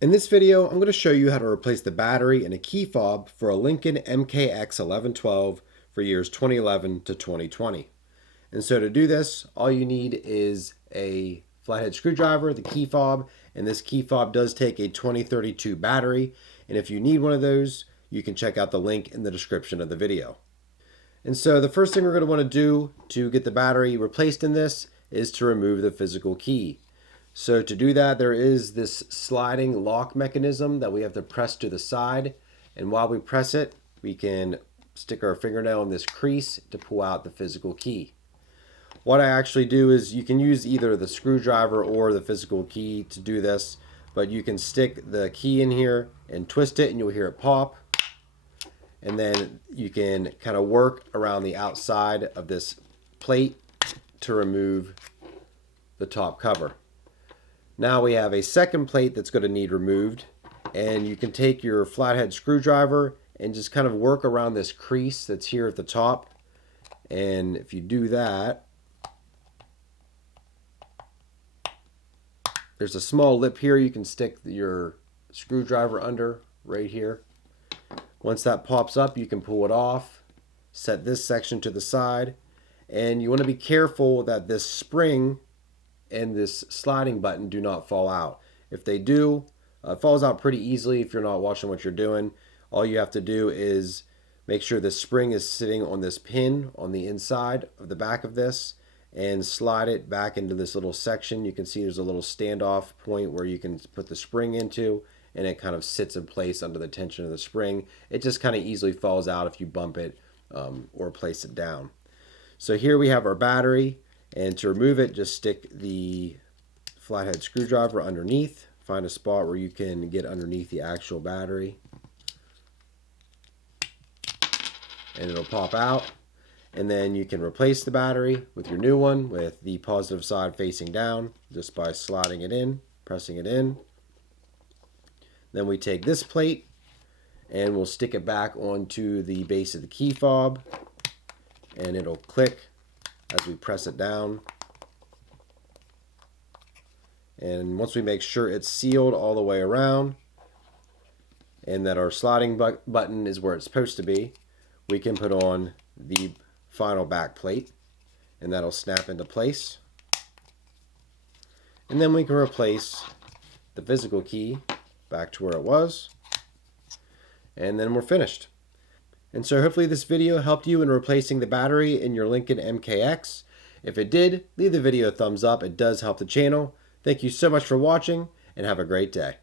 In this video, I'm going to show you how to replace the battery and a key fob for a Lincoln MKX 1112 for years 2011 to 2020. And so to do this, all you need is a flathead screwdriver, the key fob, and this key fob does take a 2032 battery. And if you need one of those, you can check out the link in the description of the video. And so the first thing we're going to want to do to get the battery replaced in this is to remove the physical key. So to do that, there is this sliding lock mechanism that we have to press to the side. And while we press it, we can stick our fingernail in this crease to pull out the physical key. What I actually do is you can use either the screwdriver or the physical key to do this, but you can stick the key in here and twist it and you'll hear it pop. And then you can kind of work around the outside of this plate to remove the top cover. Now we have a second plate that's going to need removed, and you can take your flathead screwdriver and just kind of work around this crease that's here at the top. And if you do that, there's a small lip here you can stick your screwdriver under right here. Once that pops up, you can pull it off, set this section to the side, and you want to be careful that this spring and this sliding button do not fall out. If they do, it falls out pretty easily if you're not watching what you're doing. All you have to do is make sure the spring is sitting on this pin on the inside of the back of this and slide it back into this little section. You can see there's a little standoff point where you can put the spring into, and it kind of sits in place under the tension of the spring. It just kind of easily falls out if you bump it or place it down. So here we have our battery. And to remove it, just stick the flathead screwdriver underneath. Find a spot where you can get underneath the actual battery. And it'll pop out. And then you can replace the battery with your new one with the positive side facing down just by sliding it in, pressing it in. Then we take this plate and we'll stick it back onto the base of the key fob. And it'll click as we press it down. And once we make sure it's sealed all the way around and that our sliding button is where it's supposed to be, we can put on the final back plate and that'll snap into place. And then we can replace the physical key back to where it was, and then we're finished. And so hopefully this video helped you in replacing the battery in your Lincoln MKX. If it did, leave the video a thumbs up. It does help the channel. Thank you so much for watching, and have a great day.